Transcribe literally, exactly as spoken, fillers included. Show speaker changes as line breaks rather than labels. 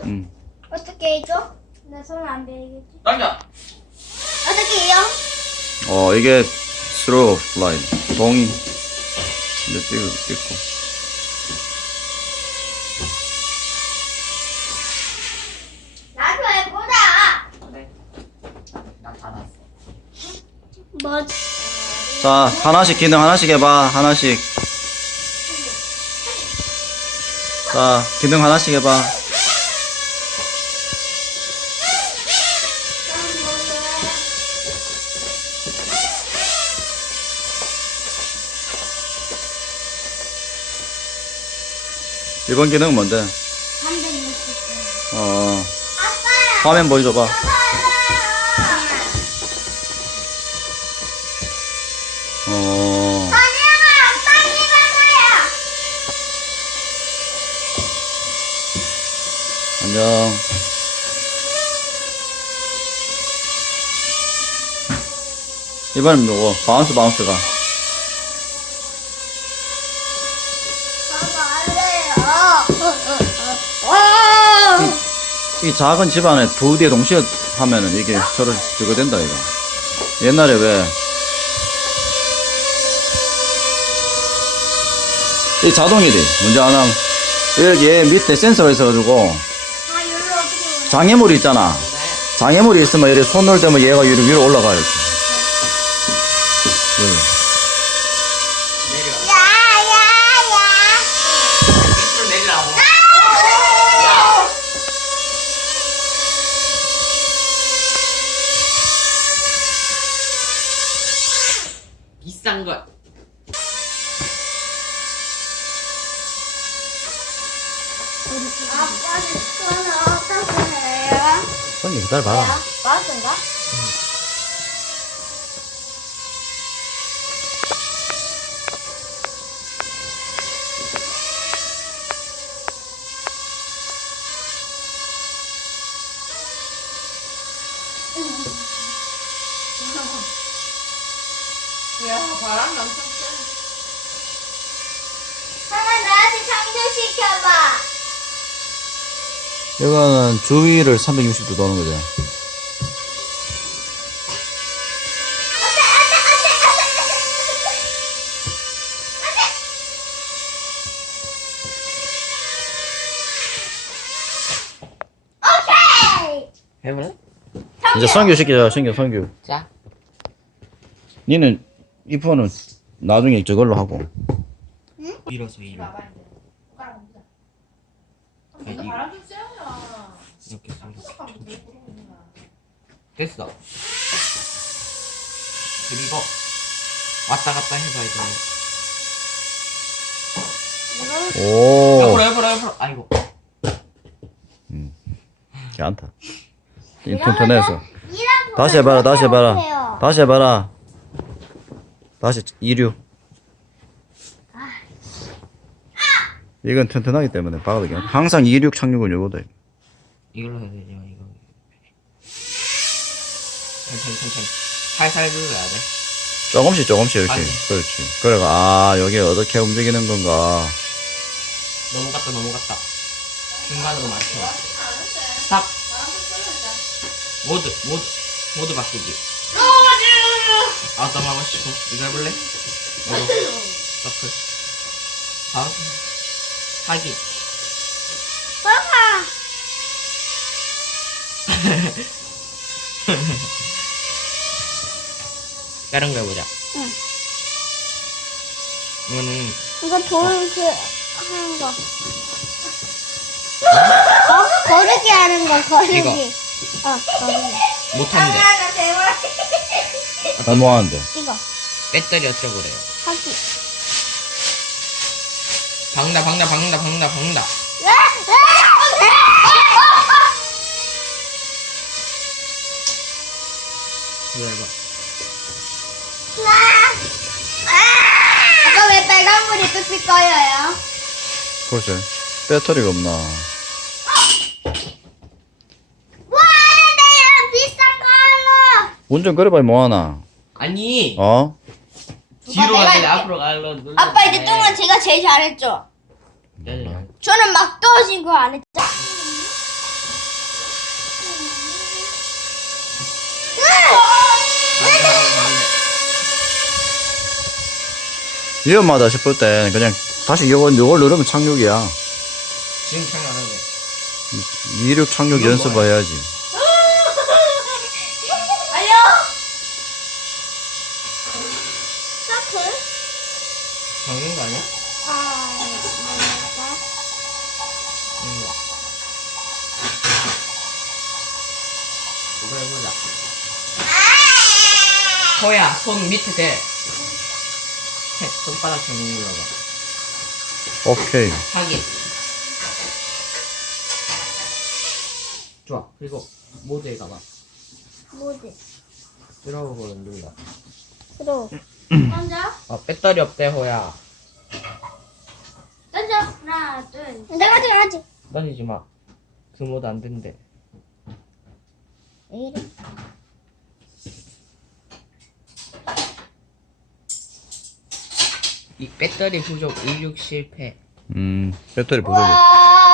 응.
어떻게 해줘? 나 손 안 베이겠지?
당겨.
어떻게 해요?
어, 이게 through line. 동이. 이제 찍고, 찍고.
나도 해보자.
그래. 나 받았어.
뭐?
자, 하나씩 기능 하나씩 해봐. 하나씩. 자, 기능 하나씩 해봐. 이번 기능은 뭔데? 어, 화면 보여줘봐. 어, 안녕. 이번엔 누구? 바운스 바운스가. 이 작은 집안에 두 대 동시에 하면은 이게 서로 저거 된다 이거. 옛날에 왜 이 자동이래. 문제 안 함. 여기 얘 밑에 센서가 있어가지고 장애물이 있잖아. 장애물이 있으면 이렇게 손을 대면 얘가 위로, 위로 올라가요. 이렇게.
내려.
야야야.
밑으로 내리라고. 야. 비싼 것.
아빠는 손을 어떻게 해요?
손님 기다려봐.
맞은가?
야, 바람 엄청 세.
하나 나한테 창조시켜봐.
이거는 주위를 삼백육십 도 도는 거죠.
오케이.
해볼래?
이제 성규 시키자. 성규, 성규.
자.
니는 이 폰은 나중에 저걸로 하고.
밀어서 이로.
바람 좀 쐬어라.
이렇게 이렇게. 됐어. 그리고 왔다 갔다 해봐 이제.
오.
옆으로 옆으로 옆으로. 아이고.
괜찮다. 인터넷에서.
이런
다시 해봐라, 다시 해봐라.
해요.
다시 해봐라. 다시 이류. 이건 튼튼하기 때문에 박아도 괜찮아. 항상 이륙 착륙은 요거다.
이걸로 해야 되죠 이거. 천천히 천천히. 살살 눌러야 돼.
조금씩 조금씩 이렇게.
아니.
그렇지. 그래가 아 여기 어떻게 움직이는 건가.
넘어갔다 넘어갔다. 중간으로 맞춰. 스탑. 모드 모드 모드 바꾸기. 아웃도 하고 싶어. 이거 해볼래? 이거 서클. 다음 하기.
봐봐.
다른 거 해보자.
응.
이거는
이거 돌 그 하는 거. 어? 거르기 하는 거, 거르기.
이거.
어, 거르기.
못한대.
잘 뭐하는데.
이거.
배터리 어쩌고 그래요.
하기.
박는다 박는다 박는다 박는다 박는다. 이거 해봐.
아까 왜 빨간불이 뚝뚝 꺼여요?
글쎄. 배터리가 없나.
뭐 하는데요? 비싼 걸로.
운전 그래봐야 뭐하나.
아니
어?
뒤로
내가
가야 돼
할게.
앞으로 가려 눌러.
아빠 이제 뚱은 제가 제일 잘했죠?
네.
저는 막 떨어진 거 안 했죠?
위험하다 싶을 때 그냥 다시 이걸, 이걸 누르면 착륙이야.
지금 창이 안 하네.
이륙 착륙
이건
연습해야지.
알려.
서클?
적는 거 아니야?
아, 맞다.
응. 이거 해보자. 호야, 손 밑에 대. 해, 손바닥 좀 눌러봐.
오케이.
확인. 좋아. 그리고 모드에 가봐.
뭐지?
들어오고 눌러.
들어.
던져.
어, 배터리 없대, 호야.
던져. 하나, 둘.
내가 아직 아직.
던지지 마. 그 모드 안 된대.
왜 이래?
이 배터리 부족 이륙 실패.
음, 배터리 부족해.
와.